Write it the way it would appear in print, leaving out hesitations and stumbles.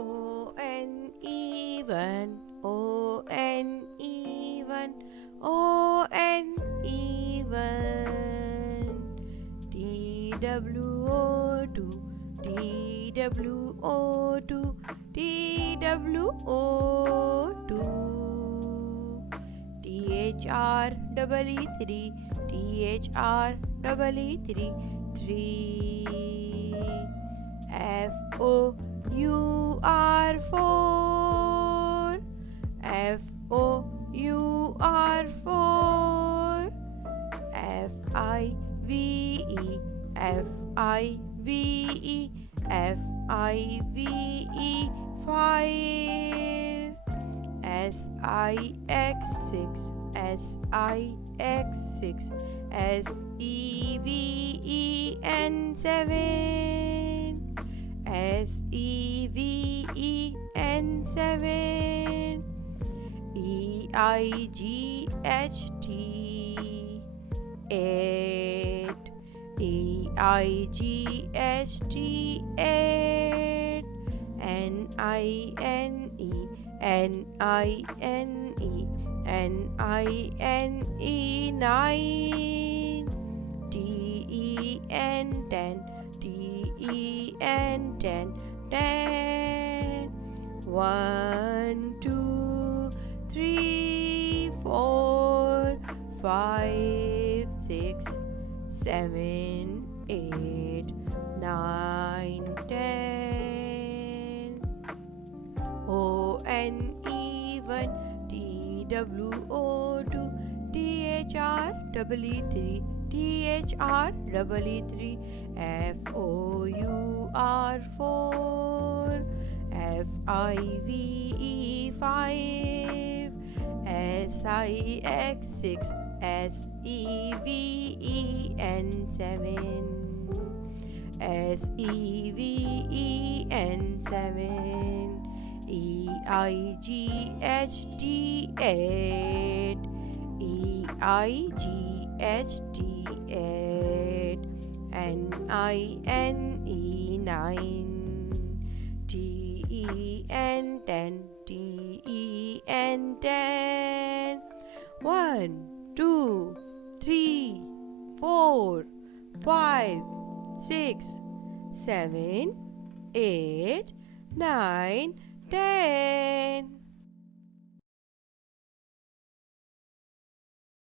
O N even, O N even, O N even. TWO2, TWO2, TWO2. THR-3, THR-3, 3. FOUR-4, FOUR-4. FIVE, FIVE, FIVE, 5. SIX6, SIX6, SEVEN, 7. SEVEN, 7. EIGHT, 8. EIGHT, 8. NINE, NINE, NINE, 9. TEN, 10, TEN, 10, 10. 1, 2, 3, 4, 5, 6, 7, 8, 9, 10. O N even, TWO2, THR-3, THR-3. FOUR-4, FIVE, 5. SIX6, SEVEN, 7. SEVEN, 7. EIGHT, 8. EIGHT, 8. NINE, 9. TEN, 10, TEN, 10. 1, 2, 3, 4, 5, 6, 7, 8, 9, 10.